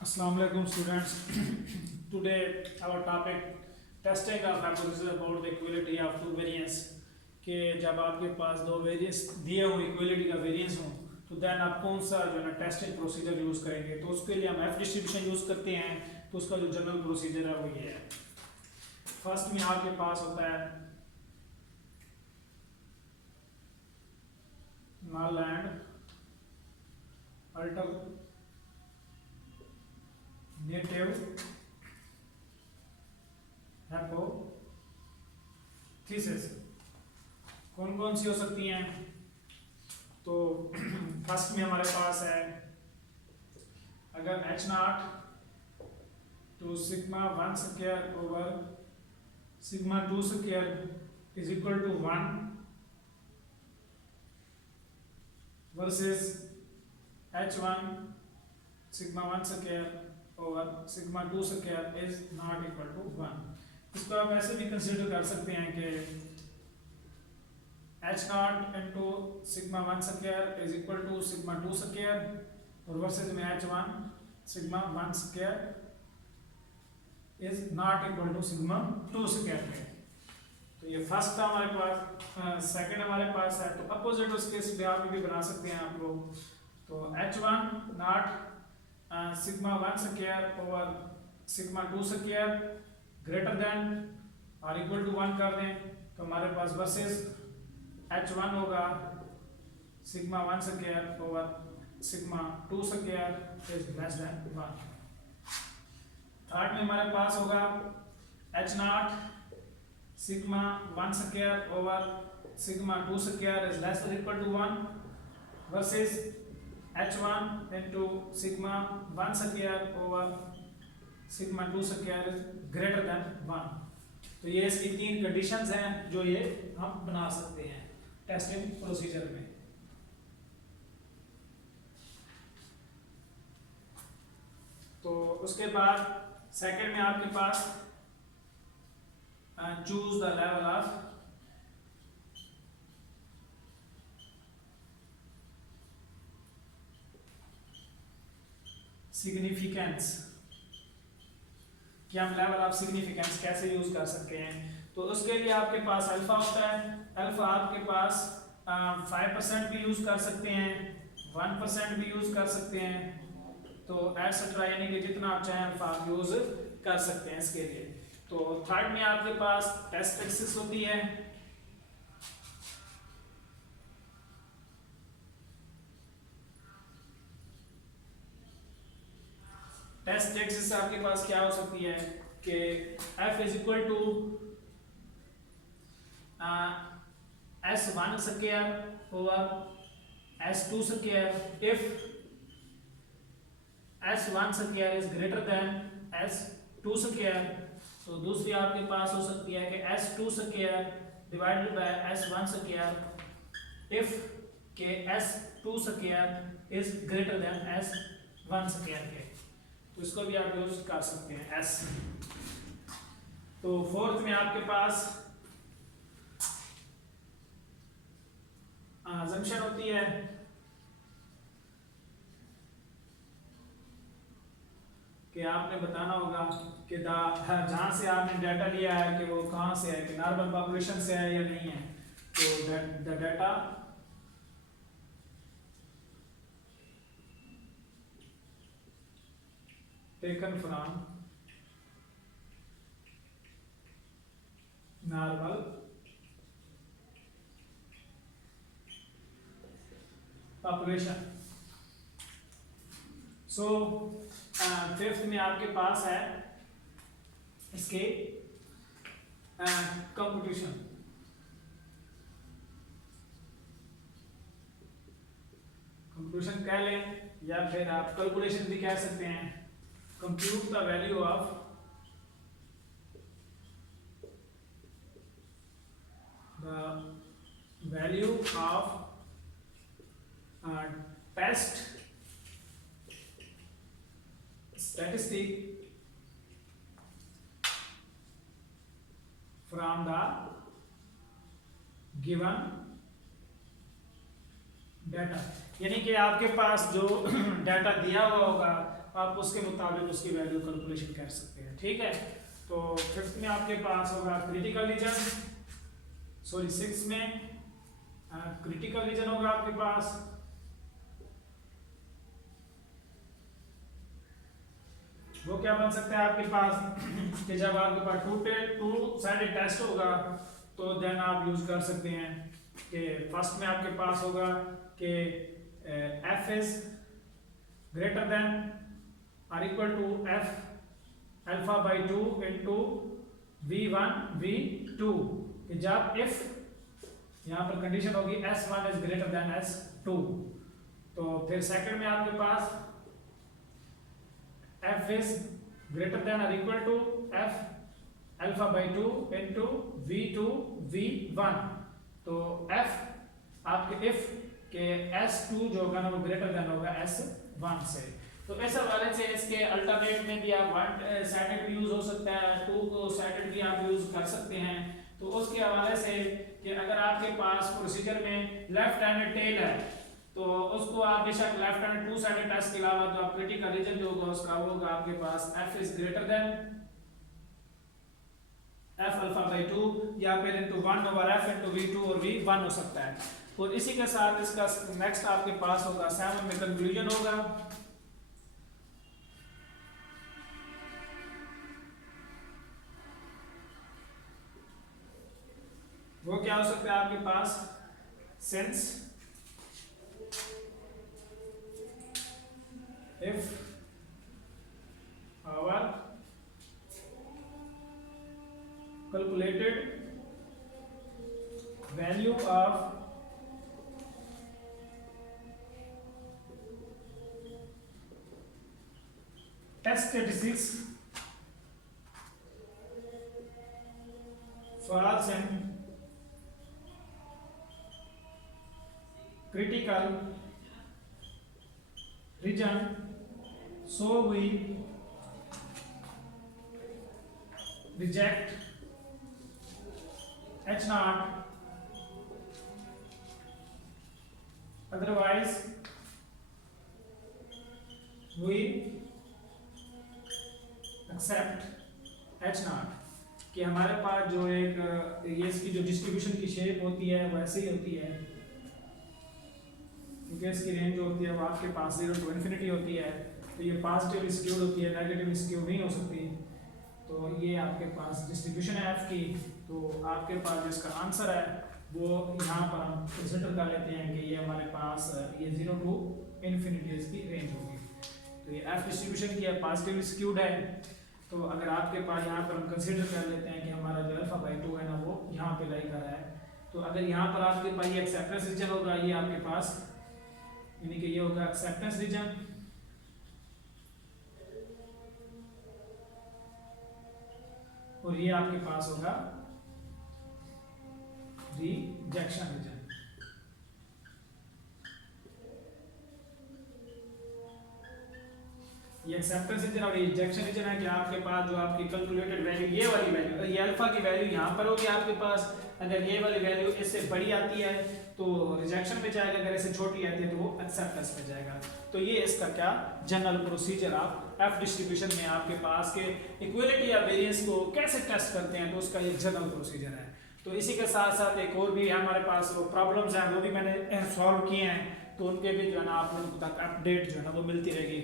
Assalamu alaikum students. Today our topic testing of hypothesis about the equality of two variance कि जब आपके पास दो variance दिए हो इक्वलिटी का वेरिएंस हो तो देन आप कौन सा जो है ना टेस्टिंग प्रोसीजर यूज़ करेंगे। तो उसके लिए हम एफ डिस्ट्रीब्यूशन यूज़ करते हैं। तो उसका जो जनरल प्रोसीजर है वो ये है। फर्स्ट में आपके पास होता है null and alternative hypothesis कौन कौन सी हो सकती हैं। तो फर्स्ट में हमारे पास है अगर H naught to sigma one square over sigma two square is equal to one versus H one sigma one square over sigma two square is not equal to one. इसको आप ऐसे भी कंसीडर कर सकते हैं कि H naught into sigma one square is equal to sigma two square और versus में H one sigma one square is not equal to sigma two square में। तो ये फर्स्ट था हमारे पास। सेकंड हमारे पास है तो अपोजिट उस केस पे आप भी बना सकते हैं आप लोग। तो H one naught sigma one square over sigma two square greater than और इक्वल टू वन कर दें तो हमारे पास वर्सेस एच वन होगा sigma one square over sigma two square is less than one. Third में हमारे पास होगा H naught sigma one square over sigma two square is less than equal to one versus H one into sigma one square over sigma two square is greater then one. तो ये इसकी तीन conditions हैं जो ये हम बना सकते हैं टेस्टिंग प्रोसीजर में। तो उसके बाद सेकंड में आपके पास choose the level of significance कि हम लेवल ऑफ सिग्निफिकेंस कैसे यूज कर सकते हैं। तो उसके लिए आपके पास अल्फा होता है। अल्फा आपके पास 5% भी यूज कर सकते हैं 1% भी यूज कर सकते हैं। तो एटसेट्रा यानी कि जितना आप चाहें अल्फा आप यूज कर सकते हैं इसके लिए। तो थर्ड में आपके पास टेस्ट एक्सिस होती है। टेस्ट एक्सिस आपके पास क्या हो सकती है कि f is equal to s1 square over s2 square if s1 square is greater than s2 square. तो दूसरी आपके पास हो सकती है कि s2 square divided by s1 square if के s2 square is greater than s1 square के। तो इसको भी आप यूज कर सकते हैं s। तो फोर्थ में आपके पास अजम्पशन होती है कि आपने बताना होगा कि जहां से आपने डाटा लिया है कि वो कहां से है कि नॉर्मल पॉपुलेशन से है या नहीं है। तो the data taken from normal population। So fifth में आपके पास है इसके कंप्यूटेशन। कंप्यूटेशन कह लें या फिर आप कैलकुलेशन भी कह सकते हैं। compute the value of test statistic from the given data, यानी कि आपके पास जो डाटा दिया हुआ होगा आप उसके मुताबिक उसकी वैल्यू कैलकुलेशन कर सकते हैं। ठीक है, तो फिफ्थ में आपके पास होगा क्रिटिकल रीजन, सॉरी सिक्स में क्रिटिकल रीजन होगा आपके पास। वो क्या बन सकता है आपके पास कि जब आपके पास टू साइडेड टेस्ट होगा तो देन आप यूज कर सकते हैं कि फर्स्ट में आपके पास होगा कि एफ इज ग्रेटर देन और equal to F alpha by 2 into v1 v2, कि जब इफ यहाँ पर कंडीशन होगी s1 is greater than s2। तो फिर सेकंड में आपके पास f इज ग्रेटर देन और equal to f alpha by 2 into v2 v1। तो f आपके इफ के s2 जो होगा ना वो ग्रेटर देन होगा s1 से। तो इस हवाले से इसके अल्टरनेट में भी आप वन साइडेड भी यूज हो सकता है, टू को साइडेड भी आप यूज कर सकते हैं। तो उसके हवाले से कि अगर आपके पास प्रोसीजर में लेफ्ट हैंडेड टेल है तो उसको आप बेशक left hand two sided test के अलावा तो आप क्रिटिकल रीजन जो होगा उसका वो होगा आपके पास f is greater then f alpha by 2 या फिर into 1 over f into v2 और v1 हो सकता है। और इसी के साथ इसका नेक्स्ट आपके पास होगा 7 में कंक्लूजन होगा। वो क्या हो सकता है आपके पास, since if our calculated value of test statistics falls in critical region, so we reject H naught, otherwise we accept H naught। कि हमारे पास जो एक ये इसकी जो डिस्ट्रीब्यूशन की शेप होती है वैसे ही होती है, क्योंकि इसकी रेंज जो होती है वो आपके पास 0 टू इन्फिनिटी होती है। तो ये पॉजिटिव स्क्यूड होती है, नेगेटिव स्क्यूड नहीं हो सकती। तो ये आपके पास डिस्ट्रीब्यूशन है f की। तो आपके पास जिसका आंसर है वो यहाँ पर हम कंसिडर कर लेते हैं कि ये हमारे पास ये 0 टू इन्फिनिटी इसकी रेंज होगी। तो ये f डिस्ट्रीब्यूशन की है, पॉजिटिव स्क्यूड है। तो अगर आपके पास यहाँ पर हम कंसिडर कर लेते हैं कि हमारा जो अल्फा बाई 2 है ना वो यहाँ पे लाई कर रहा है। तो अगर यहाँ पर आपके पास ये एक्सेप्टेंस रीजन होगा, ये आपके पास यानी कि ये होगा एक्सेप्टेंस रीजन, और ये आपके पास होगा रिजेक्शन रीजन। ये एक्सेप्टेंस रीजन और रिजेक्शन रीजन है कि आपके पास जो आपकी कैलकुलेटेड वैल्यू ये वाली वैल्यू, ये अल्फा की वैल्यू यहाँ पर होगी आपके पास। अगर ये वाली वैल्यू इससे बड़ी आती है तो रिजेक्शन में जाएगा, अगर इससे छोटी आती है तो वो एक्सेप्टेंस में जाएगा। तो ये इसका क्या जनरल प्रोसीजर आप एफ डिस्ट्रीब्यूशन में आपके पास के इक्वलिटी या वेरिएंस को कैसे टेस्ट करते हैं, तो उसका ये जनरल प्रोसीजर है। तो इसी के साथ साथ एक और भी हमारे पास वो प्रॉब्लम्स हैं, वो भी मैंने सॉल्व किए हैं, तो उनके भी जो है ना आप लोगों तक अपडेट जो है ना वो मिलती रहेगी।